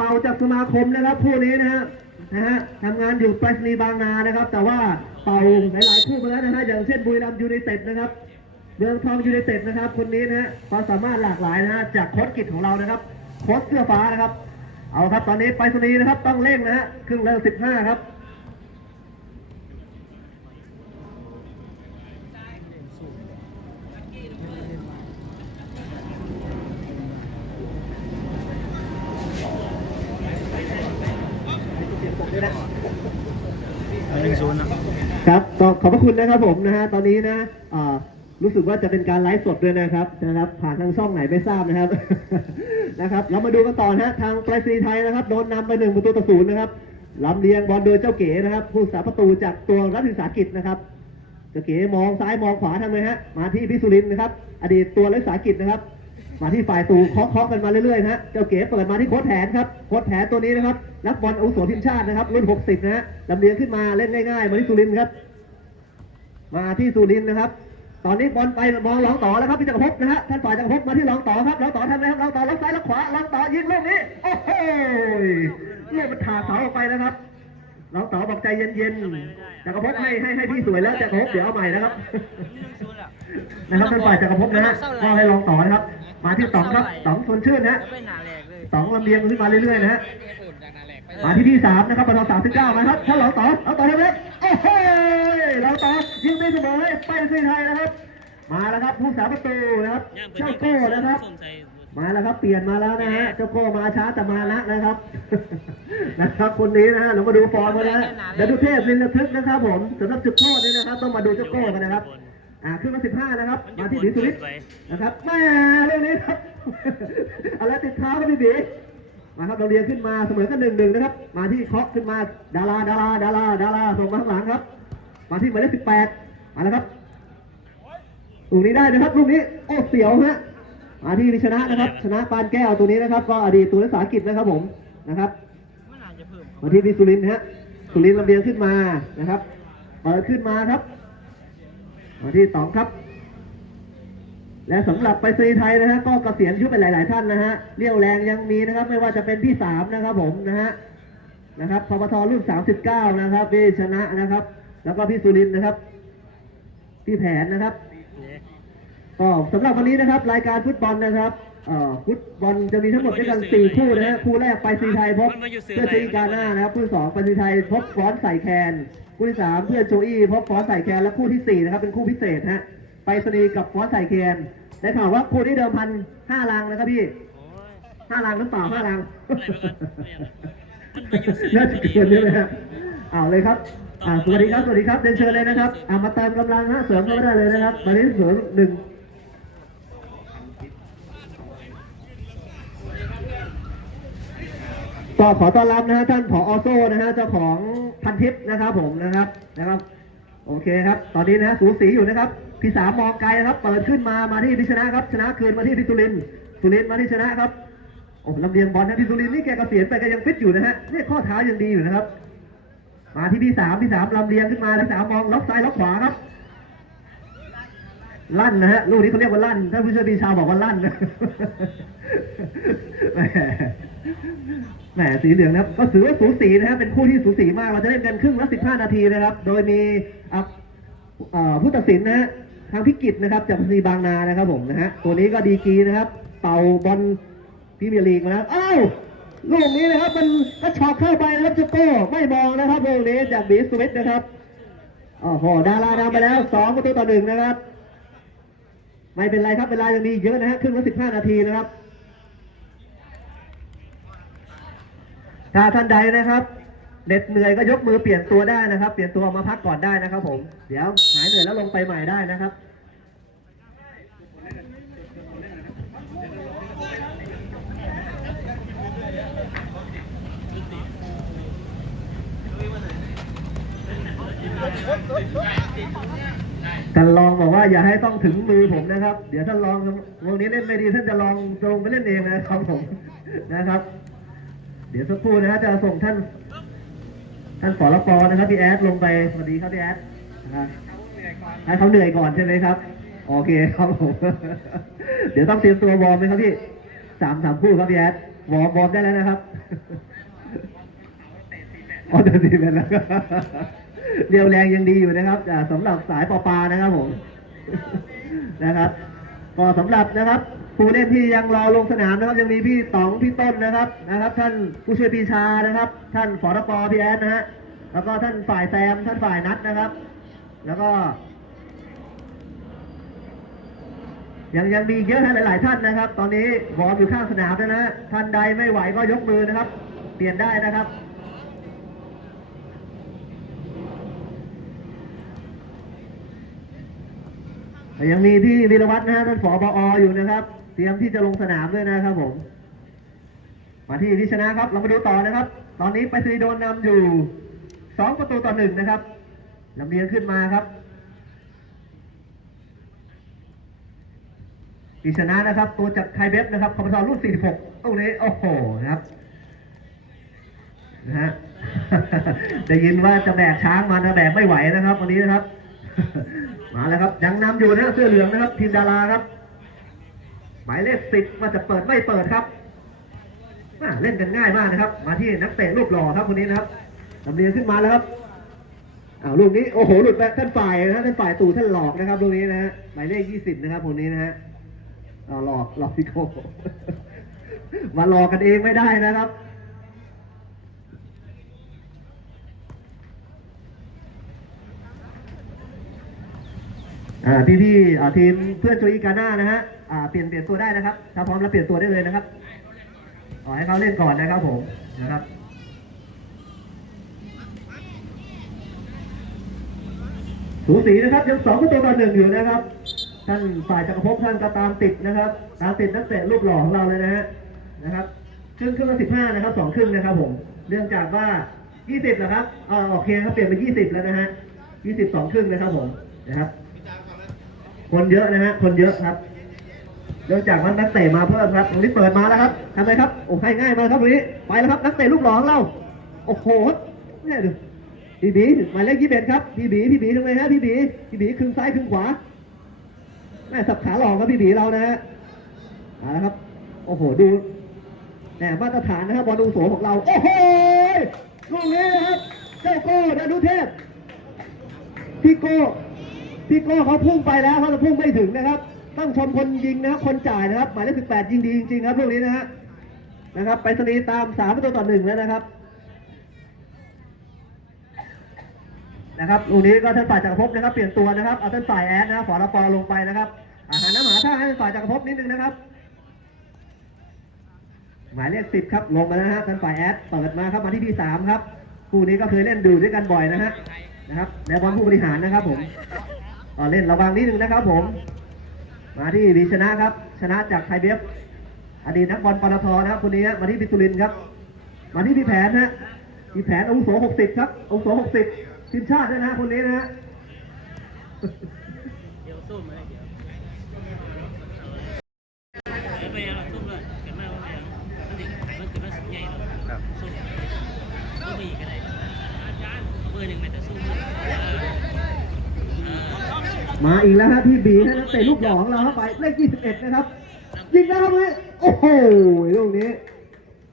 เป่าจากสมาคมนะครับคู่นี้นะฮะนะฮะทำงานอยู่ไปรษณีย์บางนานะครับ แต่ว่าเป่าหลายๆคู่มาแล้วนะฮะอย่างเช่นบุรีรัมย์ยูไนเต็ดนะครับเมืองทองยูไนเต็ดนะครับคนนี้นะฮะความสามารถหลากหลายนะฮะจากโค้ชกิจของเรานะครับโค้ชเสื้อฟ้านะครับ เอาครับตอนนี้ไปรษณีย์นะครับต้องเร่งนะฮะครึ่งเริ่มสิบห้าครับ หนึ่งศูนย์นะครับ ก็ ขอบพระคุณนะครับผมนะฮะตอนนี้นะรู้สึกว่าจะเป็นการไลฟ์สดด้วยนะครับนะครับ ผ่านทางช่องไหนไม่ทราบนะครับนะครับ เรามาดูกันต่อนะฮะทางไปรษณีย์ไทยนะครับโดนนำไปหนึ่งประตูต่อศูนย์นะครับลำเลียงบอลโดยเจ้าเก๋นะครับ ผู้สาประตูจากตัวรัฐศึกษากิจนะครับเจ้าเก๋มองซ้ายมองขวาทำไงฮะมาที่พิสุรินนะครับ อดีตตัวรัฐศึกษากิจนะครับ มาที่ฝ่ายตูเคาะเคาะกันมาเรื่อยๆนะฮะเจ้าเก๋เปิดมาที่โค้ชแผนครับโค้ชแผนตัวนี้นะครับนักบอลอาวุโสทีมชาตินะครับรุ่น 60 นะฮะลำเลียงขึ้นมาเล่นง่ายๆมาที่สุรินครับ มาที่สุรินทร์นะครับ ตอนนี้บอลไปมองรองต่อแล้วครับพี่จักรภพนะฮะท่านฝ่ายจักรภพมาที่รองต่อครับรองต่อทำไงครับรองต่อล็อกซ้ายล็อกขวารองต่อยิงลูกนี้โอ้โหลูกมันถาเสาออกไปนะครับรองต่อบอกใจเย็นๆจักรภพให้ให้ให้พี่สวยแล้วจักรภพเดี๋ยวเอาใหม่นะครับนะครับท่านฝ่ายจักรภพนะฮะก็ให้รองต่อนะครับ มาที่ต๋องครับต๋องชวนชื่นนะฮะต๋องลำเลียงขึ้นมาเรื่อยๆนะฮะ มาที่ที่สามนะครับปตสามสิบเก้ามาครับท่านหลองต่อเอาต่อเล็กโอ้โหเราต่อยิงได้เสมอให้ไปซีไทยนะครับ มาแล้วครับผู้สาประตูนะครับเจ้าโก้นะครับ มาแล้วครับเปลี่ยนมาแล้วนะฮะเจ้าโก้มาช้าแต่มานะนะครับนะครับคนนี้นะฮะเรามาดูฟอร์มกันนะฮะเดี๋ยวดูเทพลินระทึกนะครับผมสำหรับจุดโทษนี่นะครับ ต้องมาดูเจ้าโก้กันนะครับอ่าขึ้นมาสิบห้านะครับ มาที่บีสุริศนะครับแม่เรื่องนี้ครับอะไรติดเท้าครับพี่บี มาครับเราเรียงขึ้นมาเสมอกันหนึ่งหนึ่งนะครับ มาที่เคาะขึ้นมาดาราดาราดาราดาราส่งมาข้างหลังครับ มาที่หมายเลขสิบแปดมาแล้วครับลูกนี้ได้นะครับลูกนี้โอ้เสียวฮะมาที่ชนะนะครับ ชนะปานแก้วตัวนี้นะครับ ก็อดีตตัวนักศึกษากิจนะครับผมนะครับมาที่วิสุรินฮะสุรินลำเลียงขึ้นมานะครับเปิดขึ้นมาครับ มาที่ต๋องครับ และสำหรับไปรษณีย์ไทยนะฮะก็เกษียณอายุไปหลาย ๆ ท่านนะฮะเรี่ยวแรงยังมีนะครับ ไม่ว่าจะเป็นพี่สามนะครับผมนะฮะนะครับพปทรุ่น 39 นะครับพี่ชนะนะครับ แล้วก็พี่สุรินทร์นะครับ พี่แผนนะครับก็สำหรับวันนี้นะครับ รายการฟุตบอลนะครับเอ่อฟุตบอลจะมีทั้งหมดด้วยกัน 4 คู่นะฮะคู่แรกไปซีไทยพบเพื่อซีกาหน้านะครับคู่ที่สองไปซีไทยพบฟอนต์ใส่แคนคู่ที่สามเพื่อนโจอี้พบฟอนต์ใส่แคนและคู่ที่สี่นะครับเป็นคู่พิเศษฮะไปสนีย์กับฟอนต์ใส่แคน ได้ข่าวว่าคู่นี้เดิมพันห้าลังนะครับพี่ห้าลังหรือเปล่าห้าลังน่าจะเกินใช่ไหมฮะเอาเลยครับอ่าสวัสดีครับสวัสดีครับเดินเชิญเลยนะครับอ่ามาเติมกำลังฮะเสริมเข้ามาได้เลยนะครับวันนี้เสริมหนึ่งก็ขอต้อนรับนะฮะท่านผออโซ่นะฮะเจ้าของพันทิพย์นะครับผมนะครับนะครับ โอเคครับ ตอนนี้นะฮะสูสีอยู่นะครับ พี่สามมองไกลครับ เปิดขึ้นมามาที่พิชนะครับ ชนะคืนมาที่พิสุรินสุรินมาที่ชนะครับโอ้ลำเลียงบอลนะพิสุรินนี่แกเกษียณไปแกยังฟิตอยู่นะฮะนี่ข้อเท้ายังดีอยู่นะครับ มาที่พี่สามพี่สามลำเลียงขึ้นมาพี่สามมองล็อกซ้ายล็อกขวาครับลั่นนะฮะลูกนี้เขาเรียกว่าลั่น ถ้าผู้ช่วยปีชาวบอกว่าลั่นนะแหมแหมสีเหลืองนะครับก็ถือว่าสูสีนะครับเป็นคู่ที่สูสีมากเราจะเล่นกันครึ่งละ15นาทีนะครับ โดยมีผู้ตัดสินนะฮะ ทางพิกิจนะครับจากซีบางนานะครับผมนะฮะตัวนี้ก็ดีกีนะครับ เป่าบอลพรีเมียร์ลีกมาแล้วอ้าวลูกนี้นะครับมันก็ชอกเข้าไปนะครับเจโก้ไม่มองนะครับลูกนี้จากบีสวิตนะครับอ้โหดารานำไปแล้วสองประตูต่อหนึ่งนะครับ ไม่เป็นไรครับเวลายังมีอีกเยอะนะฮะครึ่งละสิบห้านาทีนะครับถ้าท่านใดนะครับ เหน็ดเหนื่อยก็ยกมือเปลี่ยนตัวได้นะครับ เปลี่ยนตัวออกมาพักก่อนได้นะครับ ผม เดี๋ยวหายเหนื่อยแล้วลงไปใหม่ได้นะครับท่านรองบอกว่าอย่าให้ต้องถึงมือผมนะครับ เดี๋ยวท่านรองวงนี้เล่นไม่ดีท่านจะลองลงไปเล่นเองนะครับผมนะครับ เดี๋ยวสักครู่นะฮะจะส่งท่าน ท่านฝรปอนะครับพี่แอดลงไปสวัสดีครับพี่แอดนะครับให้เขาเหนื่อยก่อนใช่ไหมครับ โอเคครับผมเดี๋ยวต้องเตรียมตัววอร์มไหมครับพี่สามสามคู่ครับพี่แอดวอร์มวอร์มได้แล้วนะครับออเดินดีไปแล้วเรียวแรงยังดีอยู่นะครับอ่าสำหรับสายปอปานะครับผมนะครับก็สำหรับนะครับ ผู้เล่นที่ยังรอลงสนามนะครับ ยังมีพี่ต๋องพี่ต้นนะครับนะครับ ท่านผู้ช่วยปีชานะครับ ท่านฝรปพี่แอดนะฮะแล้วก็ท่านฝ่ายแซมท่านฝ่ายนัดนะครับ แล้วก็ ยังยังมีเยอะนะหลาย ๆ ท่านนะครับ ตอนนี้วอร์มอยู่ข้างสนามนะฮะท่านใดไม่ไหวก็ยกมือนะครับ เปลี่ยนได้นะครับยังมีพี่วิรวัฒน์นะฮะท่านผอบออยู่นะครับ รียมที่จะลงสนามด้วยนะครับผม มาที่ที่ชนะครับ เรามาดูต่อนะครับ ตอนนี้ไปซีโดนนำอยู่สองประตูต่อหนึ่งนะครับลำเลียงขึ้นมาครับปีชนะนะครับ ตัวจากไทยเบฟนะครับคอมพิวเตอร์รุ่น 46ตรงนี้โอ้โหนะครับนะฮะได้ยินว่าจะแบกช้างมานะแบกไม่ไหวนะครับ วันนี้นะครับ มาแล้วครับยังนำอยู่นะเสื้อเหลืองนะครับ ทีมดาราครับ หมายเลขสิบว่าจะเปิดไม่เปิดครับอ่าเล่นกันง่ายมากนะครับ มาที่นักเตะรูปหล่อครับคนนี้นะครับลำเลียงขึ้นมาแล้วครับอ้าวลูกนี้โอ้โหหลุดไปท่านฝ่ายนะท่านฝ่ายตู่ท่านหลอกนะครับลูกนี้นะฮะหมายเลขยี่สิบนะครับคนนี้นะฮะหลอกหลอกพี่โกมาหลอกกันเองไม่ได้นะครับ พี่พี่ๆอ่าทีมเพื่อนโจอีกาน่านะฮะอ่าเปลี่ยนเปลี่ยนตัวได้นะครับ ถ้าพร้อมแล้วเปลี่ยนตัวได้เลยนะครับขอให้เขาเล่นก่อนนะครับผมนะครับสูสีนะครับยังสองประตูต่อหนึ่งอยู่นะครับ ท่านฝ่ายจักรภพท่านก็ตามติดนะครับตามติดนักเตะรูปหล่อของเราเลยนะฮะนะครับครึ่งครึ่งละสิบห้านะครับสองครึ่งนะครับผมเนื่องจากว่ายี่สิบเหรอครับอ๋อโอเคครับเปลี่ยนเป็นยี่สิบแล้วนะฮะยี่สิบสองครึ่งนะครับผมนะครับ คนเยอะนะฮะ คนเยอะครับเนื่องจากว่านักเตะมาเพิ่มครับตรงนี้เปิดมาแล้วครับทำไมครับโอ้ให้ง่ายมากครับตรงนี้ ไปแล้วครับนักเตะลูกหลองเรา โอ้โหเนี่ยดูพี่บีหมายเลขยี่สิบเอ็ดครับพี่บีพี่บีทำไมฮะพี่บีพี่บีคึงซ้ายคึงขวาแม่สับขาหลอกครับพี่บีเรานะฮะเอาละครับ โอ้โหดูแหมมาตรฐานนะครับบอลดูโสของเรา โอ้โหลูกนี้นะครับ เจ้าโก้ดานุเทพพี่โก้ พี่โก้เขาพุ่งไปแล้วเขาจะพุ่งไม่ถึงนะครับ ต้องชมคนยิงนะครับคนจ่ายนะครับ หมายเลขสิบแปดยิงดีจริงๆครับลูกนี้นะฮะนะครับ ไปสนีตามสามประตูต่อหนึ่งแล้วนะครับนะครับลูกนี้ก็ท่านฝ่ายจักรภพนะครับ เปลี่ยนตัวนะครับเอาท่านฝ่ายแอดนะครับฝอรปอลงไปนะครับอาหารน้ำหมาท่าให้ท่านฝ่ายจักรภพนิดนึงนะครับ หมายเลขสิบครับลงมาแล้วนะฮะท่านฝ่ายแอดเปิดมาครับมาที่พี่สามครับคู่นี้ก็เคยเล่นดูด้วยกันบ่อยนะฮะนะครับในบอลผู้บริหารนะครับผม เล่นระวังนิดนึงนะครับผม มาที่วีชนะครับ ชนะจากไทยเบฟอดีตนักบอลปตทนะครับคนนี้มาที่พิสุรินครับ มาที่พี่แผนฮะพี่แผนอาวุโส60 ครับอาวุโส60ทีมชาติด้วยนะคนนี้นะฮะเดี๋ยวสู้มาให้เดี๋ยวเดี๋ยวไปเอาสู้เลยเก็บมาว่าไงมันเด็กมันเกิดมาสุดใหญ่แล้วสู้สู้มีก็ได้อาจารย์เบอร์หนึ่งไม่แต่สู้มือเออ มาอีกแล้วฮะพี่บีนะนักเตะลูกหลองเราเข้าไปเลข21 นะครับ ยิงแล้ครับเลยโอ้โหลูกนี้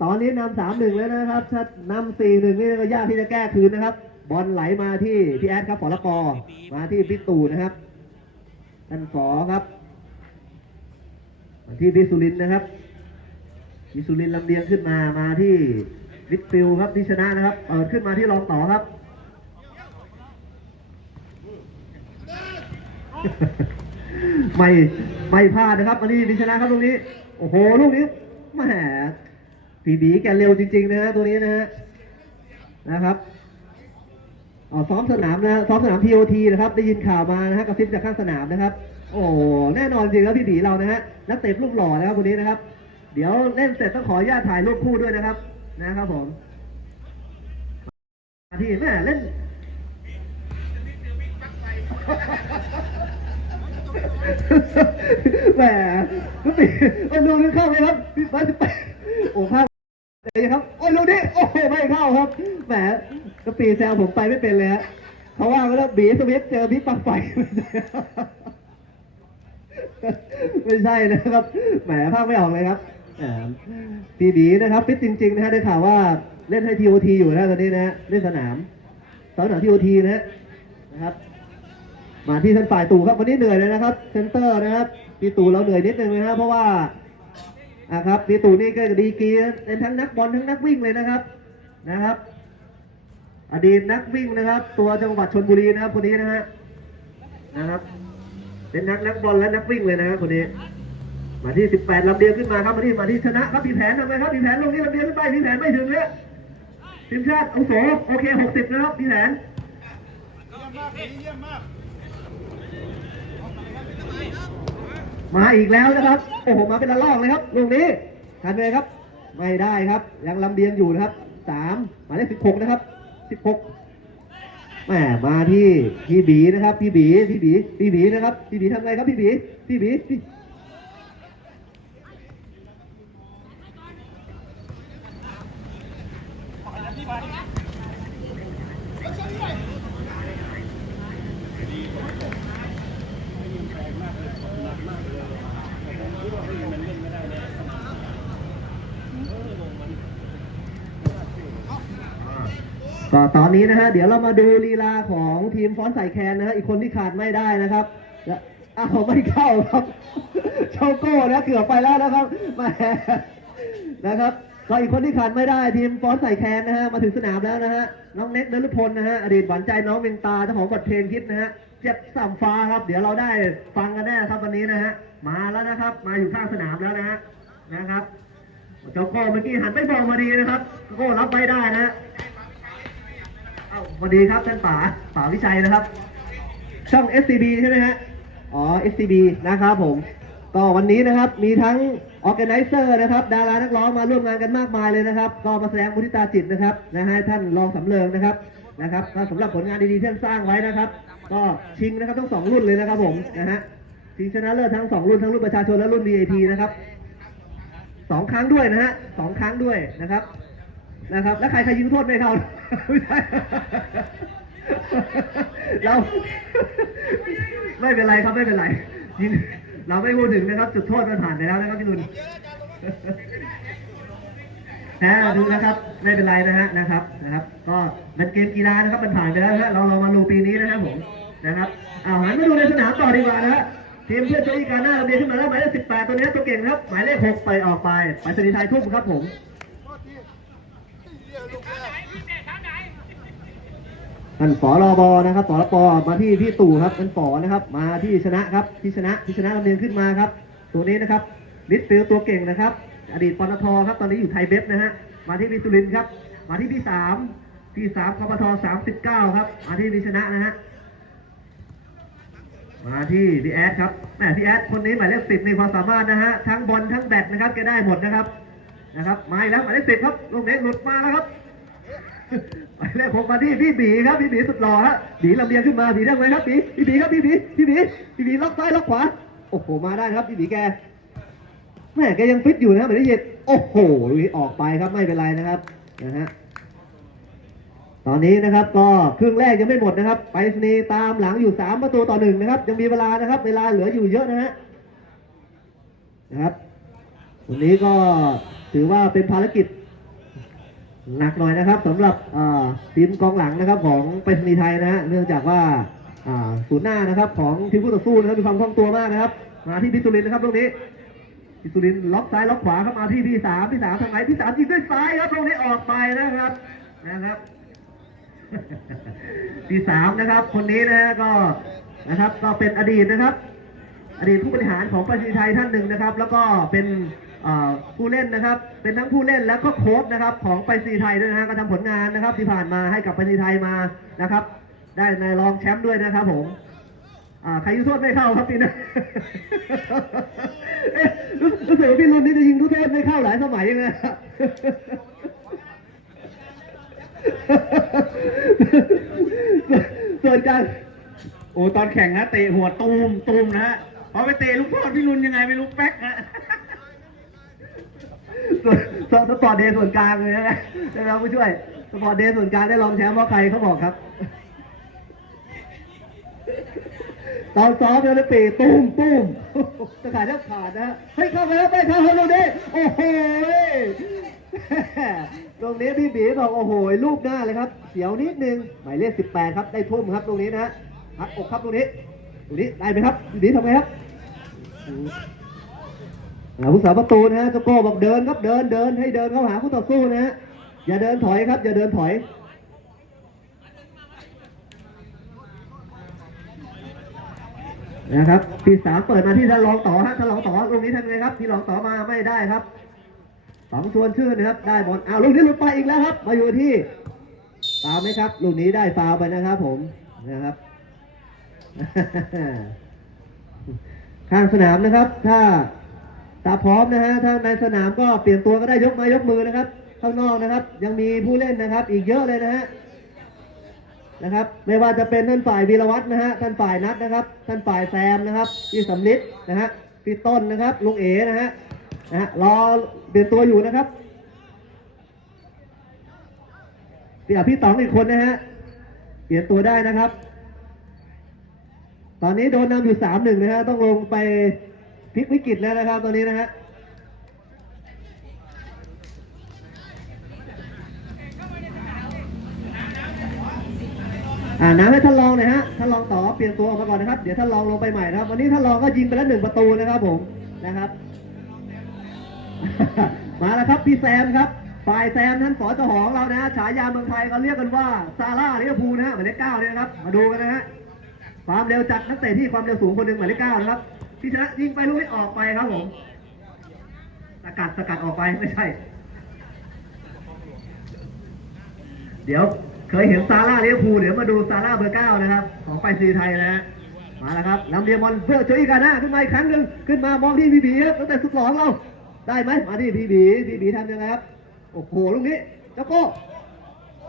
ตอนนี้นำสามหนึ่งแล้วนะครับถ้านำสี่หนึ่งนี่ก็ยากที่จะแก้คืนนะครับ บอลไหลมาที่พี่แอดครับฝอละปอมาที่พี่ตู่นะครับท่านฝอครับมาที่พี่สุรินนะครับพี่สุรินลำเลียงขึ้นมามาที่มิดฟิลครับที่ชนะนะครับเปิดขึ้นมาที่รองต่อครับ ไม่ไม่พลาดนะครับอันนี้ดิชนะครับตรงนี้ โอ้โหลูกนี้แหมปีบีแกเร็วจริง ๆ นะฮะตัวนี้นะฮะนะครับอ๋อซ้อมสนามนะซ้อมสนาม TOT นะครับได้ยินข่าวมานะฮะกระซิบจากข้างสนามนะครับ โอ้แน่นอนจริงครับพี่บีเรานะฮะนักเตะรูปหล่อนะครับคนนี้นะครับ เดี๋ยวเล่นเสร็จต้องขออนุญาตถ่ายรูปคู่ด้วยนะครับ นะครับผมที่แม่เล่น แหมก็ตีโอ้ลูกนี้เข้าไหมครับพี่ฟ้าสิบแปดโอ้ข้าเลยครับ โอ้ลูกนี้โอ้โหไม่เข้าครับ แหมก็ปีแซวผมไปไม่เป็นเลยฮะเพราว่าก็แล้วบีสวิตเจอพี่ปักไฟไม่ใช่นะครับ แหมภาพไม่ออกเลยครับพี่บีนะครับฟิตจริงๆนะฮะได้ข่าวว่าเล่นให้ทีโอทีอยู่นะตอนนี้นะฮะเล่นสนามสนามทีโอทีนะฮะนะครับ มาที่ท่านฝ่ายตู่ครับวันนี้เหนื่อยเลยนะครับเซนเตอร์นะครับพี่ตู่เราเหนื่อยนิดนึงนะครับเพราะว่าอ่าครับพี่ตู่นี่ก็ดีกีเป็นทั้งนักบอลทั้งนักวิ่งเลยนะครับนะครับ อดีตนักวิ่งนะครับ ตัวจังหวัดชนบุรีนะครับคนนี้นะฮะนะครับ เป็นนักนักบอลและนักวิ่งเลยนะครับคนนี้ มาที่ 18ลำเดียวขึ้นมาครับมาที่มาที่ชนะครับพี่แผนทำไงครับพี่แผนลงนี้ลำเดียวขึ้นไปพี่แผนไม่ถึงเนี่ยทีมชาติอุโสโอเค60นะครับพี่แผนมากเยี่ยมมาก มาอีกแล้วนะครับ โอ้โห มาเป็นระลอกเลยครับ ลูกนี้ทันเลยครับ ไม่ได้ครับ ยังลำเลียงอยู่นะครับสามหมายเลขสิบหกนะครับสิบหกแหมมาที่พี่บีนะครับ พี่บี พี่บี พี่บีนะครับ พี่บีทำไงครับพี่บี พี่บีพี่ ก็ตอนนี้นะฮะเดี๋ยวเรามาดูลีลาของทีมฟอนใส่แคนนะฮะอีกคนที่ขาดไม่ได้นะครับและอ้าวไม่เข้าครับโชโก้นะเกือบไปแล้วนะครับแหมนะครับก็อีกคนที่ขาดไม่ได้ทีมฟอนใส่แคนนะฮะมาถึงสนามแล้วนะฮะน้องเน็กนฤพลนะฮะอดีตหวานใจน้องเมนตาเจ้าของบทเพลงฮิตนะฮะเจ็บสามฟ้าครับ เดี๋ยวเราได้ฟังกันแน่ครับวันนี้นะฮะมาแล้วนะครับ มาอยู่ข้างสนามแล้วนะฮะนะครับโจโก้เมื่อกี้หันไปมองมาดีนะครับโจโก้รับไม่ได้นะฮะ สวัสดีครับท่านป๋าป๋าวิชัยนะครับ ช่อง SCB ใช่ไหมฮะ อ๋อ SCB นะครับผม ก็วันนี้นะครับมีทั้ง Organizer นะครับ ดารานักร้องมาร่วมงานกันมากมายเลยนะครับ ก็มาแสดงมุทิตาจิตนะครับนะฮะท่านรองสำเริงนะครับนะครับก็สำหรับผลงานดีๆที่ท่านสร้างไว้นะครับ ก็ชิงนะครับทั้งสองรุ่นเลยนะครับผมนะฮะชิงชนะเลิศทั้งสองรุ่นทั้งรุ่นประชาชนและรุ่น VIP นะครับสองครั้งด้วยนะฮะสองครั้งด้วยนะครับ นะครับ แล้วใครใครยิงโทษไม่เข้าไม่ใช่เราไม่เป็นไรครับไม่เป็นไรยิงเราไม่พูดถึงนะครับ จุดโทษมันผ่านไปแล้วนะครับพี่นุนนะดูนะครับ ไม่เป็นไรนะฮะนะครับนะครับ ก็มันเกมกีฬานะครับมันผ่านไปแล้วฮะเราเรามาดูปีนี้นะครับผมนะครับเอาหันมาดูในสนามต่อดีกว่านะฮะทีมเพื่อนโจอีกาหน้าเรียนขึ้นมาแล้วหมายเลขสิบแปดตัวนี้ตัวเก่งนะครับ หมายเลขหกไปออกไปไปสนีย์ไทยทุ่มครับผม ท่านฝอรอบอนะครับฝอรปอมาที่พี่ตู่ครับท่านฝอนะครับ มาที่ชนะครับที่ชนะที่ชนะลำเลียงขึ้นมาครับ ตัวนี้นะครับลิสฟิลตัวเก่งนะครับ อดีตปตทครับตอนนี้อยู่ไทยเบฟนะฮะมาที่พี่สุรินครับ มาที่พี่สามพี่สามกปทสามสิบเก้าครับ มาที่พี่ชนะนะฮะมาที่พี่แอดครับแหมพี่แอดคนนี้หมายเลขสิบมีความสามารถนะฮะทั้งบอลทั้งแบตนะครับแกได้หมดนะครับนะครับมาแล้วหมายเลขสิบครับลูกเน็กหลุดมาแล้วครับ หมายเลขผมมาที่พี่บีครับพี่บีสุดหล่อฮะบีลำเลียงขึ้นมาบีได้ไหมครับบีพี่บีครับพี่บีพี่บีพี่บีล็อกซ้ายล็อกขวาโอ้โหมาได้ครับพี่บีแกแม่แกยังฟิตอยู่นะเหมือนได้ยินโอ้โหลุยออกไปครับไม่เป็นไรนะครับนะฮะตอนนี้นะครับก็ครึ่งแรกยังไม่หมดนะครับ ไปสนีตามหลังอยู่สามประตูต่อหนึ่งนะครับ ยังมีเวลานะครับ เวลาเหลืออยู่เยอะนะฮะนะครับวันนี้ก็ถือว่าเป็นภารกิจ หนักหน่อยนะครับสำหรับทีมกองหลังนะครับของไปรษณีย์ไทยนะฮะเนื่องจากว่าศูนย์หน้านะครับของทีมผู้ต่อสู้นะครับมีความคล่องตัวมากนะครับ มาที่พิสุรินนะครับตรงนี้พิสุรินล็อกซ้ายล็อกขวาเข้ามาที่พี่สามพี่สามทางไหนพี่สามยิงด้วยซ้ายครับตรงนี้ออกไปนะครับนะครับพี่สามนะครับ คนนี้นะฮะก็นะครับก็เป็นอดีตนะครับ อดีตผู้บริหารของไประสิทธิไทยท่านหนึ่งนะครับ แล้วก็เป็น ผู้เล่นนะครับ เป็นทั้งผู้เล่นแล้วก็โค้ชนะครับ ของไปรษณีไทยด้วยนะฮะก็ทำผลงานนะครับ ที่ผ่านมาให้กับไปรษณีไทยมานะครับ ได้ในรองแชมป์ด้วยนะครับผมใครยิงโทษไม่เข้าครับพี่นะเอ๊ะรู้สึกว่าพี่รุ่นนี้จะยิงลูกโทษไม่เข้าหลายสมัยยังไงครับส่วนการโอ้ตอนแข่งนะเตะหัวตูมตูมนะฮะพอไปเตะลูกโทษพี่รุนยังไงไม่รู้แป๊กนะ ส่วนสปอร์ตเดย์ส่วนกลางเลยนะนะครับผู้ช่วยสปอร์ตเดย์ส่วนกลางได้รองแชมป์เพราะใครเขาบอกครับตอนซ้อมเนี่ยปีตุ้มตุ้มตะขายแทบขาดนะฮะเฮ้ยเข้าไปแล้วไปเข้าไปแล้วดิโอ้โหตรงนี้พี่บีบอกโอ้โหลูกหน้าเลยครับเสียวนิดนึงหมายเลข18ครับได้ทุ่มครับตรงนี้นะฮะพักอกครับตรงนี้ตรงนี้ได้ไหมครับพี่บีทำไงครับ ผู้สาประตูนะฮะเจ้าโก้บอกเดินครับเดินเดินให้เดินเข้าหาคู่ต่อสู้นะฮะอย่าเดินถอยครับ อย่าเดินถอยนะครับที่สามเปิดมาที่ท่านรองต่อฮะท่านรองต่อตรงนี้ทำไงครับที่รองต่อมาไม่ได้ครับสองชวนชื่นนะครับได้บอลอ้าวลูกนี้หลุดไปอีกแล้วครับ มาอยู่ที่ฟาวไหมครับลูกนี้ได้ฟาวไปนะครับผมนะครับข้างสนามนะครับ ถ้า ตาพร้อมนะฮะถ้าในสนามก็เปลี่ยนตัวก็ได้ยกม้ยกมือนะครับ ข้างนอกนะครับ ยังมีผู้เล่นนะครับ อีกเยอะเลยนะฮะนะครับ ไม่ว่าจะเป็นท่านฝ่ายวีรวัตรนะฮะท่านฝ่ายนัดนะครับ ท่านฝ่ายแซมนะครับพี่สำลิดนะฮะพี่ต้นนะครับลุงเอ๋นะฮะนะฮะรอเปลี่ยนตัวอยู่นะครับพี่อะพี่ต๋องอีกคนนะฮะเปลี่ยนตัวได้นะครับ ตอนนี้โดนนำอยู่สามหนึ่งนะฮะต้องลงไป พลิกวิกฤตแล้วนะครับตอนนี้นะฮะอ่าน้ำให้ท่านรองหน่อยฮะท่านรองต่อเปลี่ยนตัวออกมาก่อนนะครับ เดี๋ยวท่านรองลงไปใหม่นะครับ วันนี้ท่านรองก็ยิงไปแล้วหนึ่งประตูนะครับผมนะครับ มาแล้วครับพี่แซมครับฝ่ายแซมท่านสอจหองเรานะฮะฉายาเมืองไทยเขาเรียกกันว่าซาร่าลิเวอร์พูลนะฮะหมายเลขเก้าเนี่ยนะครับ มาดูกันนะฮะความเร็วจัดนักเตะที่ความเร็วสูงคนหนึ่งหมายเลขเก้านะครับ ที่ชนะยิงไปลูกนี้ออกไปครับผมสกัดสกัดออกไปไม่ใช่ เดี๋ยวเคยเห็นซาร่าเลี้ยวภูเดี๋ยวมาดูซาร่าเบอร์เก้านะครับ ของไปซีไทยนะฮะมาแล้วครับลำเลียงบอลเพื่อเจออีกกันนะขึ้นมาอีกครั้งหนึ่งขึ้นมามองที่พีบีครับตั้งแต่สุดหลองเราได้ไหมมาที่พีบีพีบีทำยังไงครับโอ้โหลูกนี้เจ้าโก้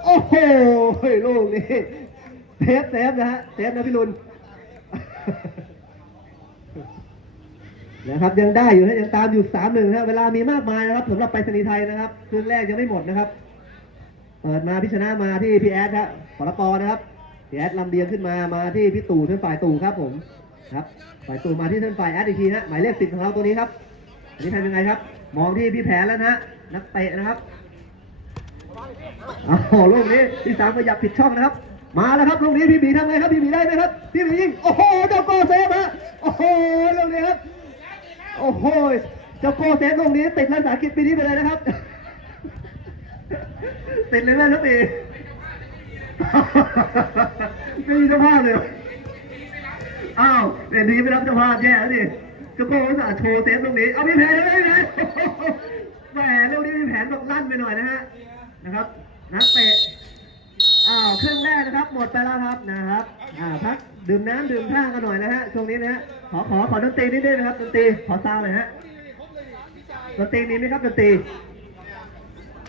โอ้โหลูกนี้เซฟเซฟนะฮะเซฟนะพี่ลุน นะครับยังได้อยู่นะยังตามอยู่สามหนึ่งนะเวลามีมากมายนะครับสำหรับไปรษณีย์ไทยนะครับครึ่งแรกยังไม่หมดนะครับ เปิดมาพิชนะมาที่พี่แอดครับปตปนะครับพี่แอดลำเลียงขึ้นมามาที่พี่ตู่ท่านฝ่ายตู่ครับผมครับฝ่ายตู่มาที่ท่านฝ่ายแอดอีกทีฮะหมายเลขสิบของเราตัวนี้ครับอันนี้ทำยังไงครับ มองที่พี่แผนแล้วนะฮะนักเตะนะครับโอ้ลูกนี้ที่สามขยับผิดช่องนะครับ มาแล้วครับลูกนี้พี่บีทำไงครับพี่บีได้ไหมครับพี่บียิงโอ้โหเจ้าโกเซฟฮะโอ้โหลูกนี้ครับ โอ้โหเจ้าโกเซฟลูกนี้ติดรักษากิจปีนี้ไปเลยนะครับ ติดเลยแม่ทุกปีไม่มีเจ้าภาพเลยอ้าวเดี๋ยวนี้ไม่รับเจ้าภาพแย่แล้วดิเจ้าโก้อุตส่าโชว์เซฟตรงนี้ เอาพี่แผนได้ไหมแหมเรื่องนี้พี่แผนบอกลั่นไปหน่อยนะฮะนะครับนักเตะ อ้าวครึ่งแรกนะครับหมดไปแล้วครับนะครับอ่าพักดื่มน้ำดื่มท่ากันหน่อยนะฮะช่วงนี้นะฮะขอขอขอดนตรีนิดนึงนะครับดนตรีขอซาวหน่อยฮะดนตรีมีไหมครับดนตรี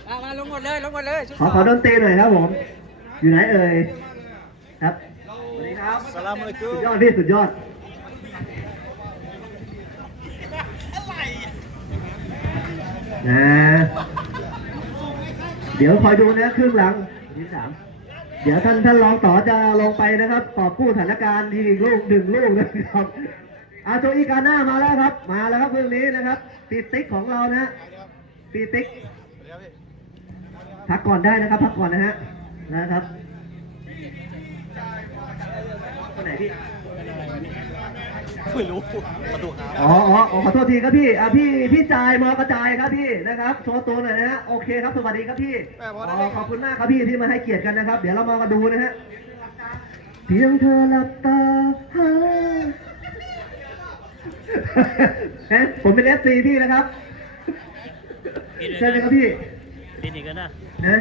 มามาลงหมดเลยลงหมดเลยชุดขอขอดนตรีหน่อยครับผมอยู่ไหนเอ่ยครับสวัสดีครับสลามอะลัยกุสุมดยอดพี่สุดยอดนะเดี๋ยวคอยดูนะครึ่งหลังที่สาม เดี๋ยวท่านท่านรองต่อจะลงไปนะครับตอบกู้สถานการณ์ดีอีกลูกหนึ่งลูกนะครับอาโจอีกาน่ามาแล้วครับ มาแล้วครับเรื่องนี้นะครับปีติ๊กของเรานะปีติ๊กพักก่อนได้นะครับ พักก่อนนะฮะนะครับคนไหนพี่ ไม่รู้ประตูครับอ๋ออ๋ออ๋อขอโทษทีครับพี่อะพี่ พี่จ่ายมอกระจายครับพี่นะครับ โชว์ตัวหน่อยนะฮะ โอเคครับ สวัสดีครับพี่อ๋อขอบคุณมากครับพี่ที่มาให้เกียรติกันนะครับ เดี๋ยวเรามามาดูนะฮะ เพียงเธอหลับตาหาเอ๊ะผมเป็นเอฟซีพี่นะครับ ใช่ไหมครับพี่เล่นอีกกันนะนะ